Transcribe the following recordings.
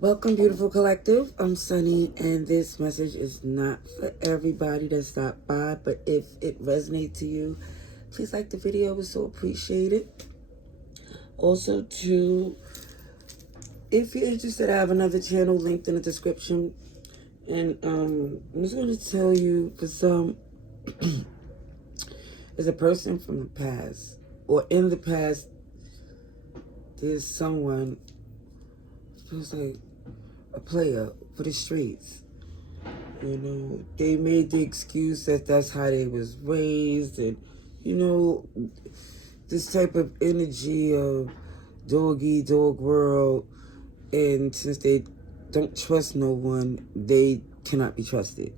Welcome, beautiful collective. I'm Sunny, and this message is not for everybody that stopped by, but if it resonates to you, please like the video. It's so appreciated. Also, if you're interested, I have another channel linked in the description, and I'm just going to tell you, for some, as a person from the past, or in the past, there's someone feels like a player for the streets. You know, they made the excuse that that's how they was raised, and this type of energy of dog world. And since they don't trust no one, they cannot be trusted.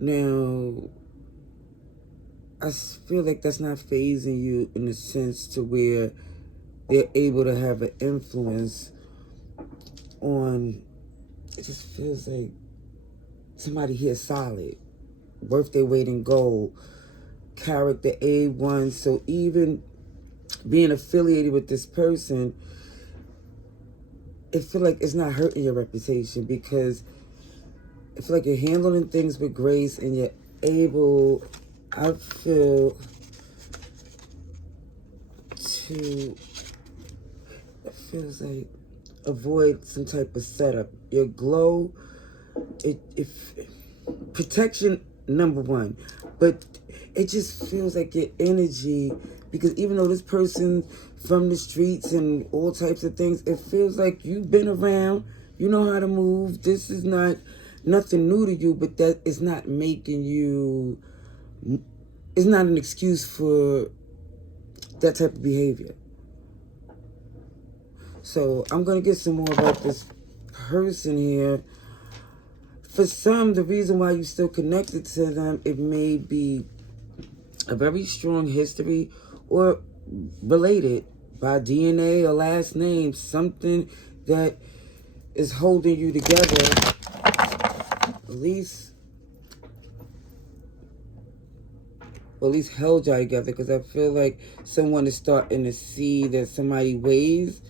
Now, I feel like that's not phasing you in the sense to where they're able to have an influence on. It just feels like somebody here solid, worth their weight in gold, character A1. So even being affiliated with this person, it feel like it's not hurting your reputation, because I feel like you're handling things with grace and you're able, I feel, to, it feels like, avoid some type of setup. Your glow, if protection, number one, but it just feels like your energy, because even though this person from the streets and all types of things, it feels like you've been around, you know how to move. This is not nothing new to you, but that is not making you, it's not an excuse for that type of behavior. So I'm going to get some more about this person here. For some, the reason why you're still connected to them, it may be a very strong history or related by DNA or last name, something that is holding you together, at least held y'all together, because I feel like someone is starting to see that somebody ways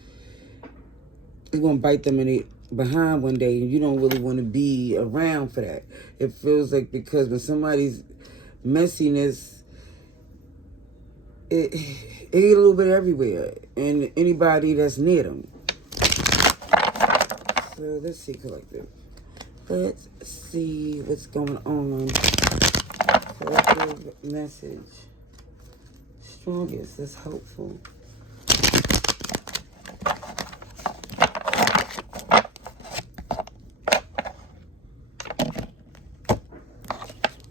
is going to bite them in the behind one day, and you don't really want to be around for that. It feels like, because when somebody's messiness, it get a little bit everywhere, and anybody that's near them. So let's see, collective. Let's see what's going on. Collective message. Strongest, that's hopeful.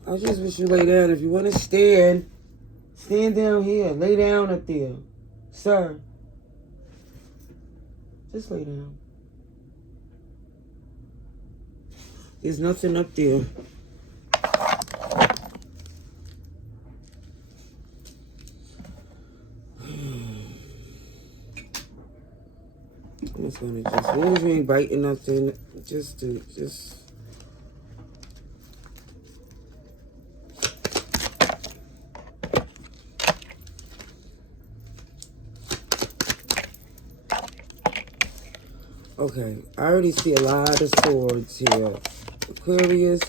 I just wish you lay down. If you want to stand down here. Lay down up there. Sir. Just lay down. There's nothing up there. I'm just gonna as long as we ain't biting nothing, just. Okay, I already see a lot of swords here. Aquarius,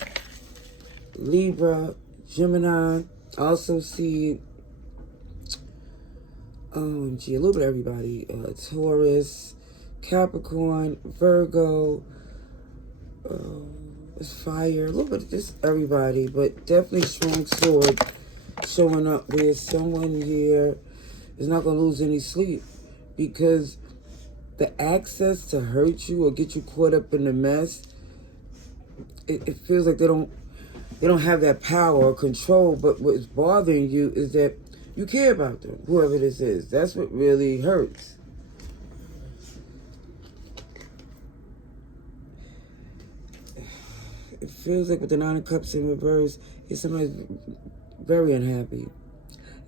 Libra, Gemini. I also see, a little bit of everybody. Taurus, Capricorn, Virgo, fire, a little bit of just everybody, but definitely strong sword showing up where someone here is not going to lose any sleep, because the access to hurt you or get you caught up in the mess, it feels like they don't have that power or control. But what's bothering you is that you care about them, whoever this is. That's what really hurts. It feels like with the Nine of Cups in reverse, somebody's very unhappy.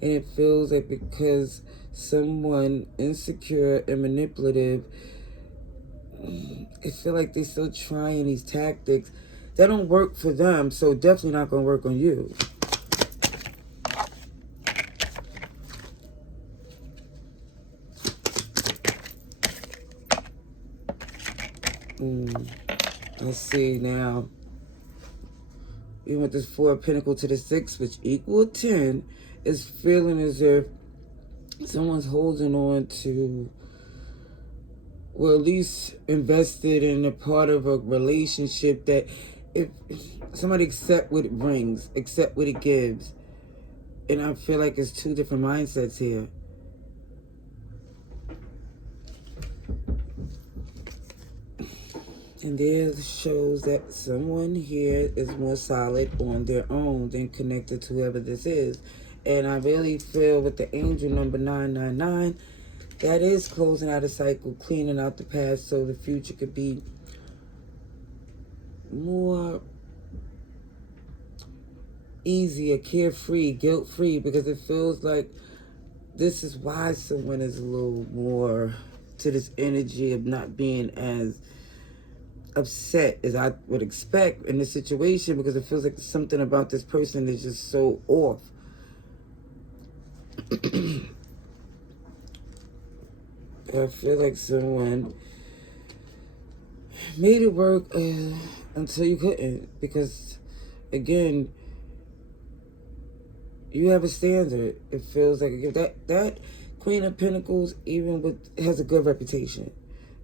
And it feels like because someone insecure and manipulative, it feels like they're still trying these tactics that don't work for them, so definitely not going to work on you. I see now. We went this 4 of Pentacles to the 6, which equal 10. It's feeling as if someone's holding on to, or at least invested in a part of a relationship that if somebody accept what it brings, accept what it gives. And I feel like it's 2 different mindsets here. And there shows that someone here is more solid on their own than connected to whoever this is. And I really feel with the angel number 999, that is closing out a cycle, cleaning out the past so the future could be more easier, carefree, guilt-free, because it feels like this is why someone is a little more to this energy of not being as upset as I would expect in this situation, because it feels like something about this person is just so off. I feel like someone made it work until you couldn't, because again, you have a standard. It feels like that Queen of Pentacles has a good reputation,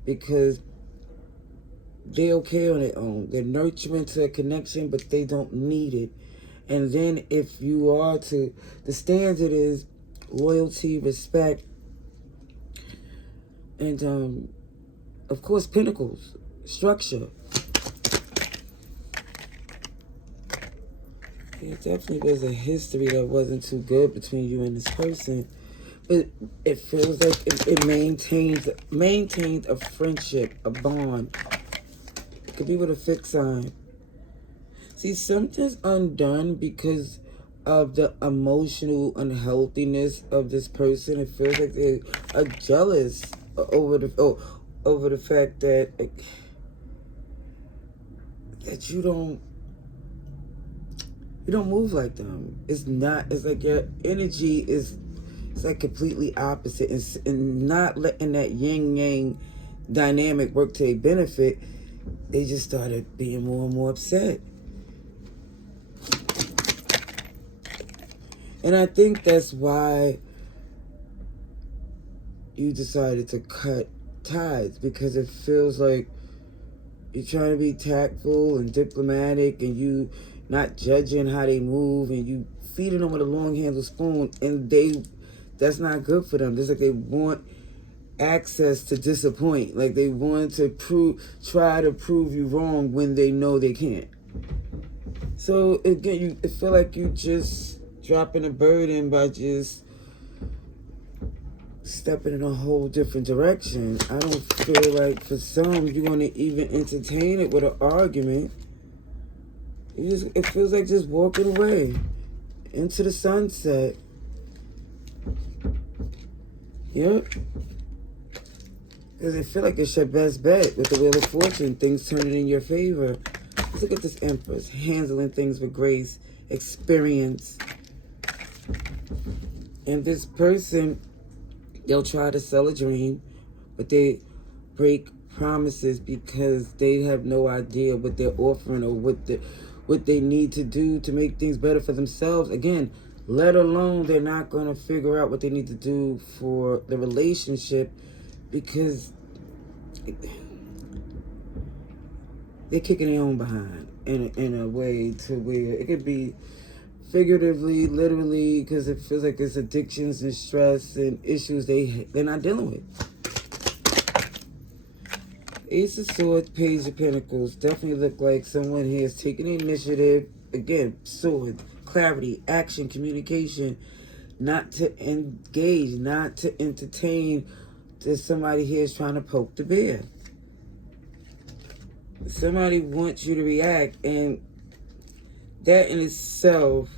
because they're okay on their own. They're nurturing to a connection, but they don't need it. And then if you are to, the standard is loyalty, respect, and of course Pentacles, structure. There definitely was a history that wasn't too good between you and this person, but it feels like it maintained a friendship, a bond. It could be with a fixed sign. See, something's undone because of the emotional unhealthiness of this person. It feels like they are jealous over the fact that you don't move like them. It's like your energy is, it's like completely opposite, and not letting that yin yang dynamic work to their benefit. They just started being more and more upset. And I think that's why you decided to cut ties, because it feels like you're trying to be tactful and diplomatic, and you not judging how they move, and you feeding them with a long handled spoon, and that's not good for them. It's like they want access to disappoint. Like they want to try to prove you wrong when they know they can't. So again, it feel like you just dropping a burden by just stepping in a whole different direction. I don't feel like for some you're gonna even entertain it with an argument. It feels like just walking away into the sunset. Yep. Because I feel like it's your best bet with the Wheel of Fortune, things turning in your favor. Let's look at this Empress, handling things with grace, experience. And this person, they'll try to sell a dream, but they break promises because they have no idea what they're offering or what they need to do to make things better for themselves. Again, let alone they're not going to figure out what they need to do for the relationship, because they're kicking their own behind in a way to where it could be figuratively, literally, because it feels like it's addictions and stress and issues they're not dealing with. Ace of Swords, Page of Pentacles. Definitely look like someone here is taking the initiative. Again, sword, clarity, action, communication. Not to engage, not to entertain. There's somebody here is trying to poke the bear. Somebody wants you to react, and that in itself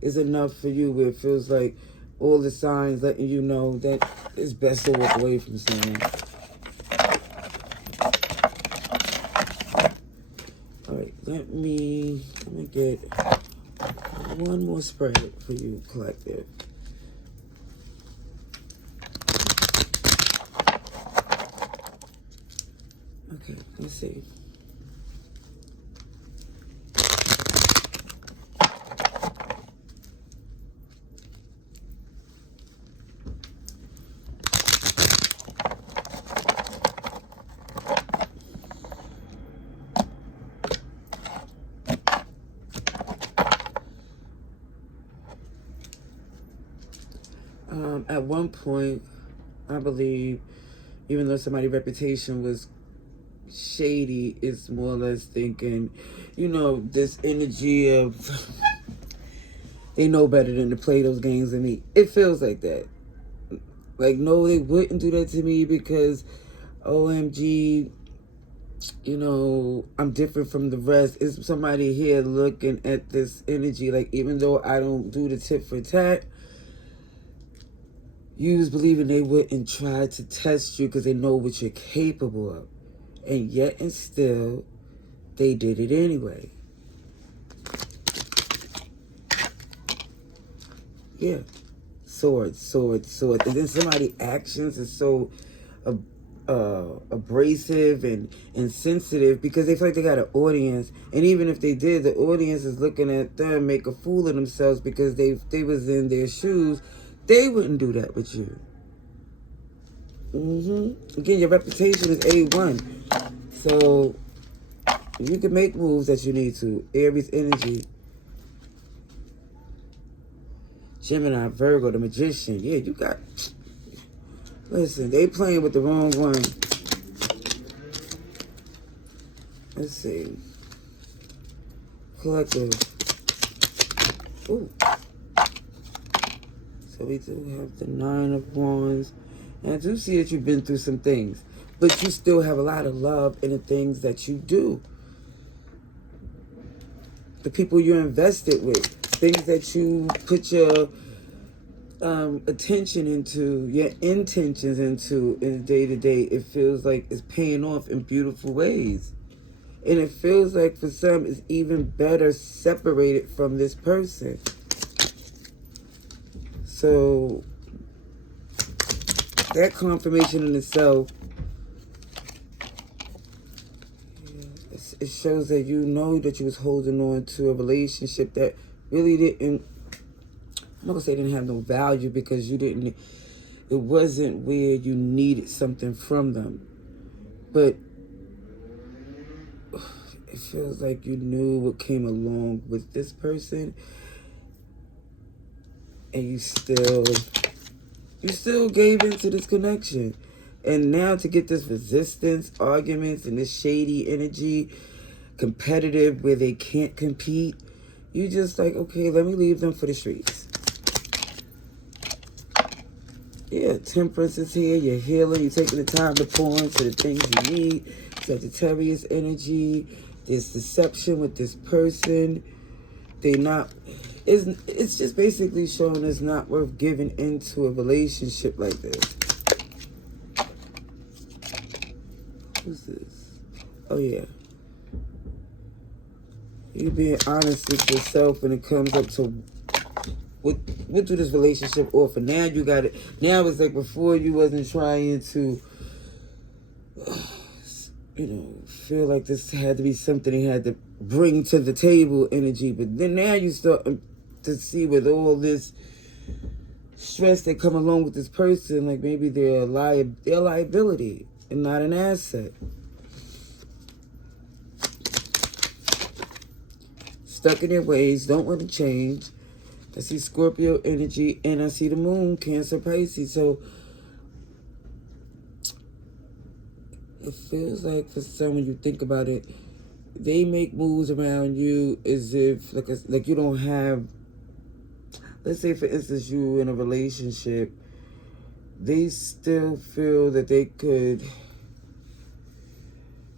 is enough for you, where it feels like all the signs letting you know that it's best to walk away from someone. All right, let me get one more spread for you, collective. Okay, let's see. At one point, I believe, even though somebody's reputation was shady, it's more or less thinking, you know, this energy of they know better than to play those games with me. It feels like that. Like, no, they wouldn't do that to me because, OMG, you know, I'm different from the rest. Is somebody here looking at this energy? Like, even though I don't do the tit for tat, you was believing they wouldn't try to test you because they know what you're capable of. And yet and still, they did it anyway. Yeah. Swords, swords, swords. And then somebody's actions is so abrasive and sensitive because they feel like they got an audience. And even if they did, the audience is looking at them make a fool of themselves because they was in their shoes. They wouldn't do that with you. Again, your reputation is A1. So you can make moves that you need to. Aries energy. Gemini, Virgo, the Magician. Yeah, you got... Listen, they playing with the wrong one. Let's see. Collective. Ooh. So we do have the Nine of Wands. And I do see that you've been through some things. But you still have a lot of love in the things that you do. The people you're invested with. Things that you put your attention into, your intentions into in the day-to-day. It feels like it's paying off in beautiful ways. And it feels like for some, it's even better separated from this person. So that confirmation in itself, it shows that you know that you was holding on to a relationship that really didn't, I'm not gonna say didn't have no value because you didn't, it wasn't where you needed something from them. But it feels like you knew what came along with this person and you still gave into this connection. And now to get this resistance, arguments, and this shady energy, competitive where they can't compete, you just like, okay, let me leave them for the streets. Yeah, temperance is here. You're healing. You're taking the time to pour into the things you need. Sagittarius energy. There's deception with this person. They not... It's just basically showing it's not worth giving into a relationship like this. Who's this? Oh, yeah. You being honest with yourself when it comes up to what do this relationship offer. Now you got it. Now it's like before you wasn't trying to, you know, feel like this had to be something they had to bring to the table energy. But then now you start to see with all this stress that come along with this person, like maybe they're a liability and not an asset. Stuck in their ways, don't want to change. I see Scorpio energy and I see the moon, Cancer, Pisces. So it feels like for some, when you think about it, they make moves around you as if like you don't have, let's say for instance you in a relationship, they still feel that they could,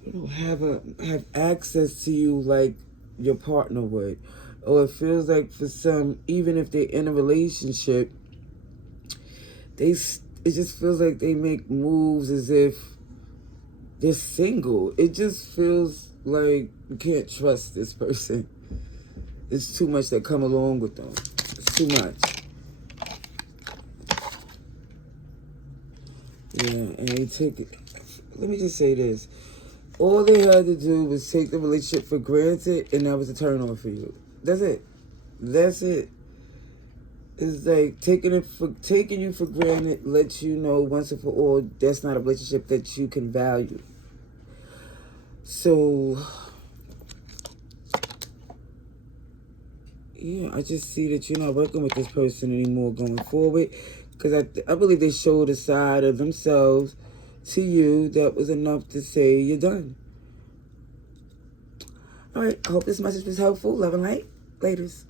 you know, have access to you like your partner would. Or it feels like for some, even if they're in a relationship, it just feels like they make moves as if they're single. It just feels like you can't trust this person. There's too much that come along with them. It's too much. Yeah, and they take it. Let me just say this. All they had to do was take the relationship for granted, and that was a turn on for you. That's it. That's it. It's like taking you for granted lets you know once and for all that's not a relationship that you can value. So yeah, I just see that you're not working with this person anymore going forward, because I believe they showed a side of themselves to you that was enough to say you're done. All right, I hope this message was helpful. Love and light. Laters.